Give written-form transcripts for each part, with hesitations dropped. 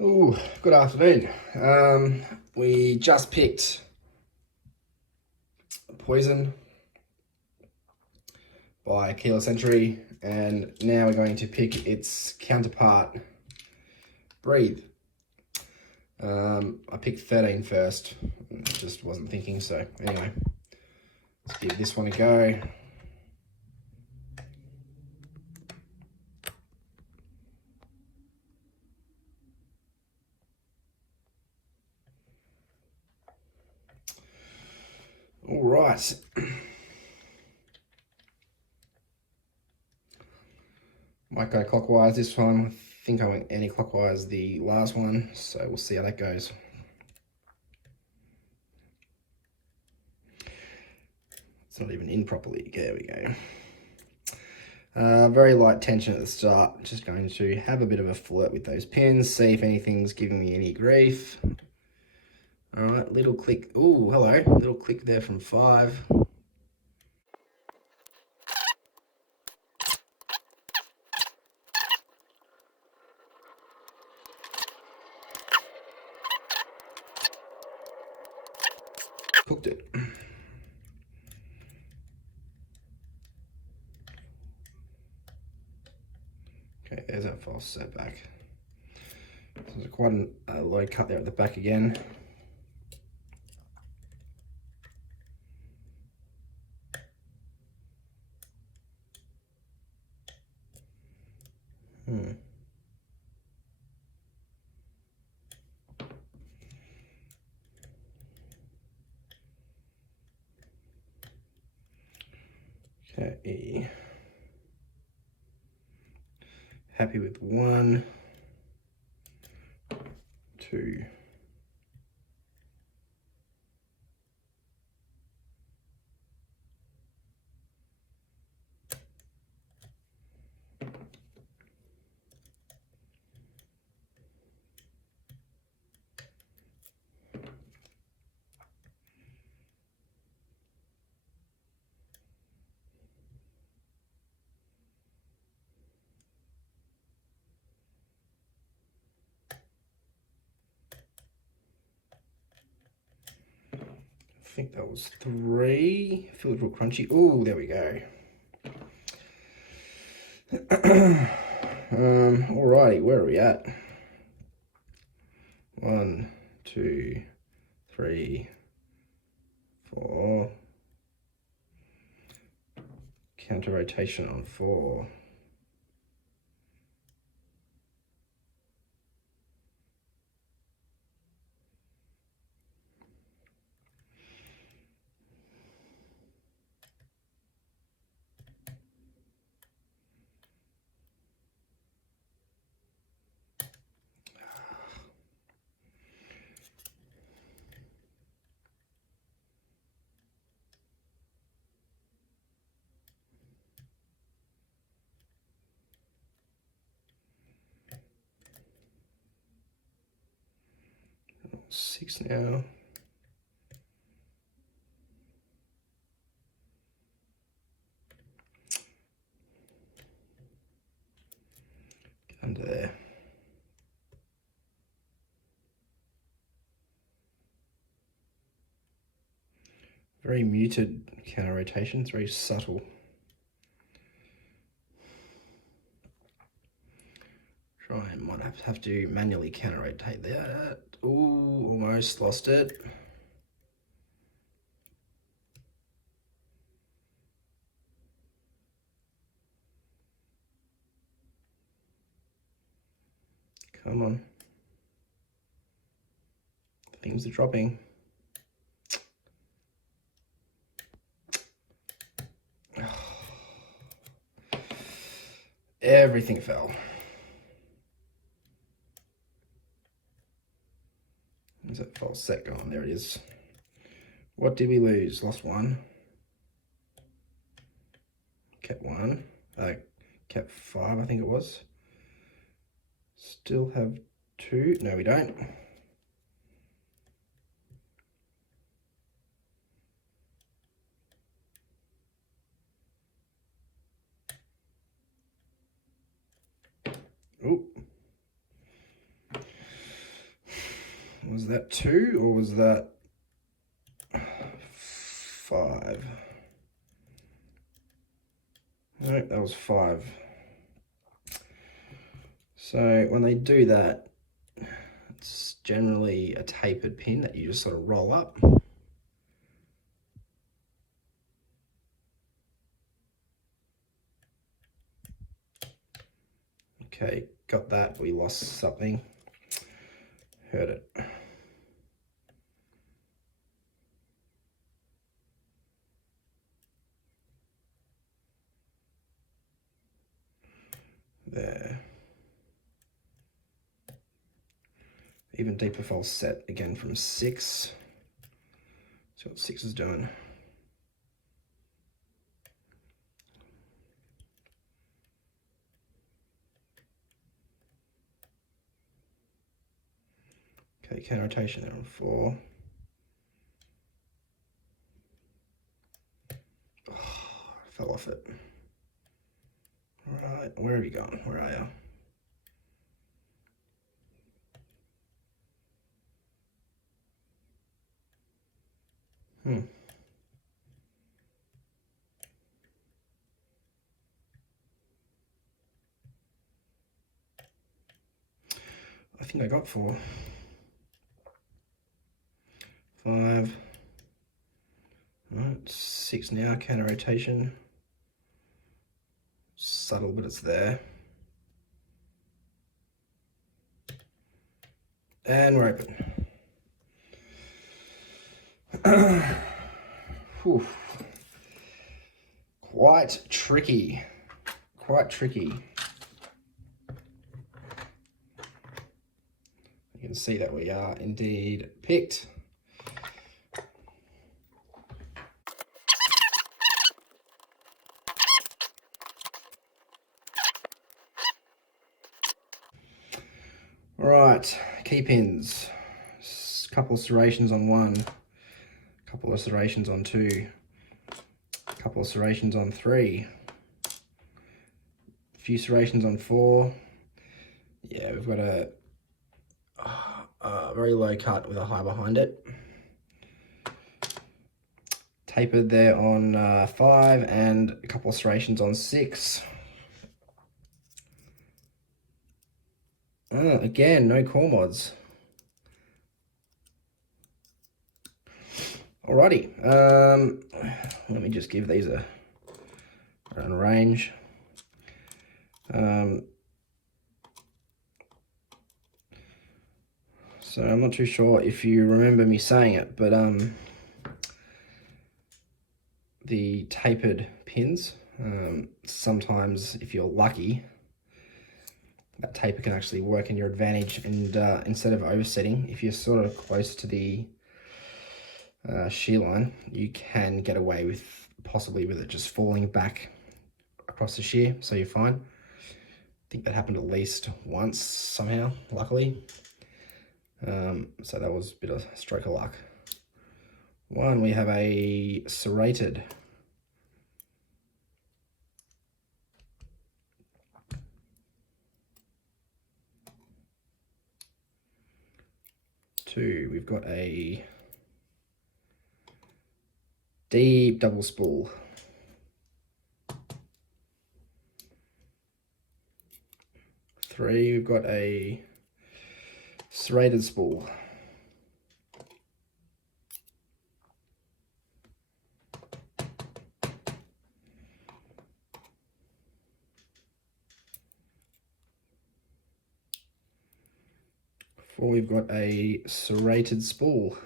Ooh, good afternoon. We just picked Poison by Keyless Entry, and now we're going to pick its counterpart, Breathe. I picked 13 first, just wasn't thinking, so anyway, let's give this one a go. All right. Might go clockwise this one. I think I went anti-clockwise the last one, so we'll see how that goes. It's not even in properly. There we go. Very light tension at the start. Just going to have a bit of a flirt with those pins, see if anything's giving me any grief. All right, little click. Ooh, hello. Little click there from 5. Cooked it. Okay, there's that false setback. So there's quite a low cut there at the back again. Okay. Happy with 1, 2. I think that was 3. Feels real crunchy. Ooh, there we go. Alrighty, where are we at? 1, 2, 3, 4. Counter rotation on 4. Six now. Get under there. Very muted counter rotation. It's very subtle. Try and might have to manually counter rotate that. Ooh, almost lost it. Come on. Things are dropping. Everything fell. There's that false set going. There it is. What did we lose? Lost 1. Kept 1. Kept 5, I think it was. Still have 2. No, we don't. Ooh. Was that 2 or was that 5? No, that was 5. So when they do that, it's generally a tapered pin that you just sort of roll up. Okay, got that. We lost something. Heard it. There. Even deeper false set again from 6. See what 6 is doing. Okay, counter rotation there on 4. Oh, I fell off it. Right, where have you gone? Where are you? I think I got 4. 5. Right, 6 now, counter rotation. Subtle, but it's there. And we're open. Whew. Quite tricky. Quite tricky. You can see that we are indeed picked. Right, key pins. Couple of serrations on 1, couple of serrations on 2, couple of serrations on 3, a few serrations on 4. Yeah, we've got a very low cut with a high behind it. Tapered there on 5 and a couple of serrations on 6. Again, no core mods. Alrighty, let me just give these a run range. So I'm not too sure if you remember me saying it, but the tapered pins, sometimes if you're lucky, that taper can actually work in your advantage, and instead of oversetting, if you're sort of close to the shear line, you can get away with possibly with it just falling back across the shear, so you're fine. I think that happened at least once somehow, luckily. So that was a bit of a stroke of luck. 1, we have a serrated. 2, we've got a deep double spool. 3, we've got a serrated spool. 4, we've got a serrated spool.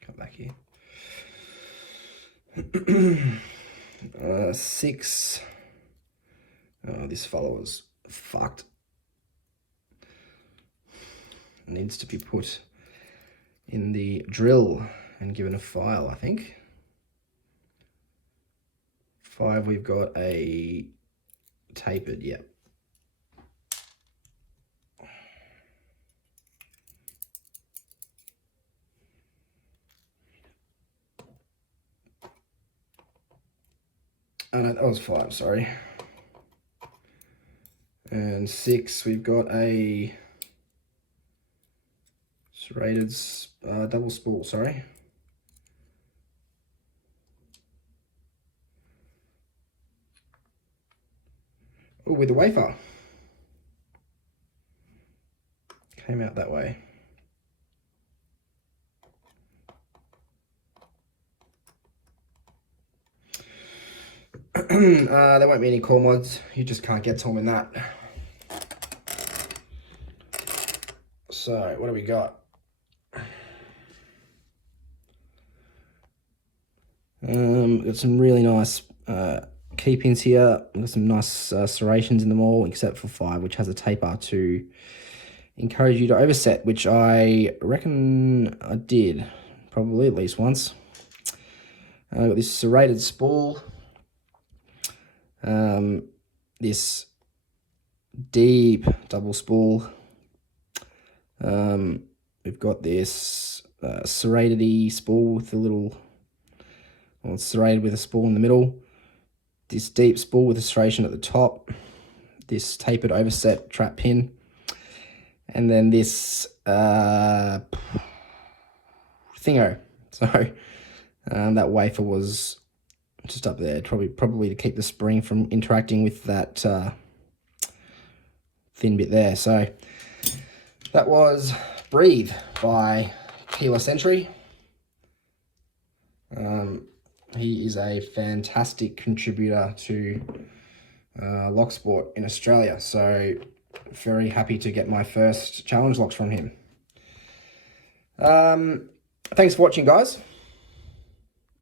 Come back here. 6. Oh, this fellow is fucked. Needs to be put in the drill and given a file, I think. 5, we've got a tapered, yep. Oh no, that was 5, sorry. And 6, we've got a serrated double spool, sorry. Oh, with the wafer. Came out that way. There won't be any core mods. You just can't get to them in that. So, what do we got? Got some really nice key pins here. We've got some nice serrations in them all, except for 5, which has a taper to encourage you to overset, which I reckon I did, probably at least once. Got this serrated spool. This deep double spool. We've got this serrated spool with a little, well, it's serrated with a spool in the middle. This deep spool with a serration at the top. This tapered overset trap pin. And then this thingo. So that wafer was just up there, probably to keep the spring from interacting with that thin bit there. So that was Breathe by Keyless Entry. He is a fantastic contributor to lock sport in Australia, so very happy to get my first challenge locks from him. Thanks for watching, guys.